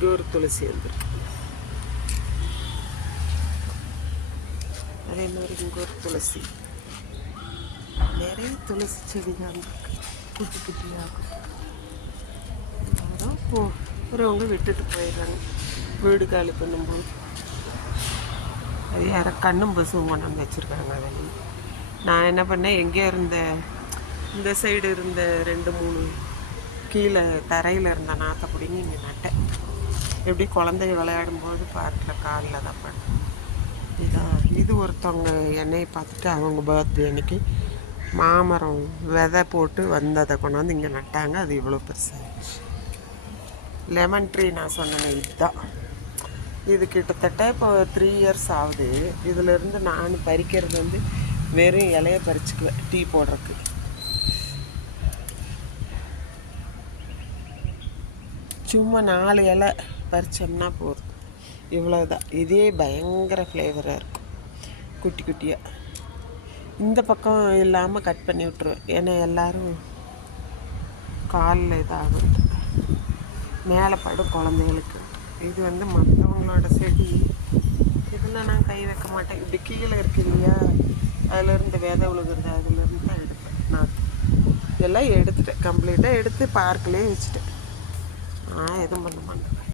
இங்கே ஒரு துளசி வந்துருக்கு. அதே மாதிரி இங்கே ஒரு துளசி. நிறைய துளசி செடி தான் இருக்கு, குட்டி குட்டியாகும். யாரும் போகிறவங்க விட்டுட்டு போயிடுறாங்க வீடு காலி பண்ணும்போது. அது யாரை கண்ணும் பசுவும் கொண்டாந்து வச்சுருக்காங்க வெளியே. நான் என்ன பண்ணேன், எங்கே இருந்த இந்த சைடு இருந்த 2-3 கீழே தரையில் இருந்த நாற்றை பிடிங்கி இங்கே நட்டேன். எப்படி குழந்தைய விளையாடும்போது பார்க்கில் காலில் தான் படும். இதான் இது ஒருத்தவங்க என்னையை பார்த்துட்டு அவங்க பர்த்டே அன்னைக்கு மாமரம் விதை போட்டு வந்ததை கொண்டாந்து இங்கே நட்டாங்க. அது இவ்வளோ பெருசாகிடுச்சு. லெமன் ட்ரீ நான் சொன்னேன் இதுதான். இது கிட்டத்தட்ட இப்போ 3 இயர்ஸ் ஆகுது. இதிலேருந்து நான் பறிக்கிறது வந்து வெறும் இலையை பறிச்சுக்குவேன் டீ போடுறதுக்கு. சும்மா 4 இலை பறித்தோம்னா போதும். இவ்வளோதான். இதே பயங்கர ஃப்ளேவராக இருக்கும் குட்டி குட்டியாக. இந்த பக்கம் இல்லாமல் கட் பண்ணி விட்ருவேன், ஏன்னா எல்லோரும் காலில் இதாகும், மேலே படும் குழந்தைகளுக்கு. இது வந்து மற்றவங்களோட செடி. இதில் நான் கை வைக்க மாட்டேன். இப்படி கீழே இருக்கு இல்லையா, அதிலேருந்து விதை விழுகுறது, அதுலேருந்து தான் எடுப்பேன். நான் இதெல்லாம் எடுத்துட்டேன், கம்ப்ளீட்டாக எடுத்து பார்க்கிலே வச்சுட்டேன். நான் எதுவும் பண்ண மாட்டேன்.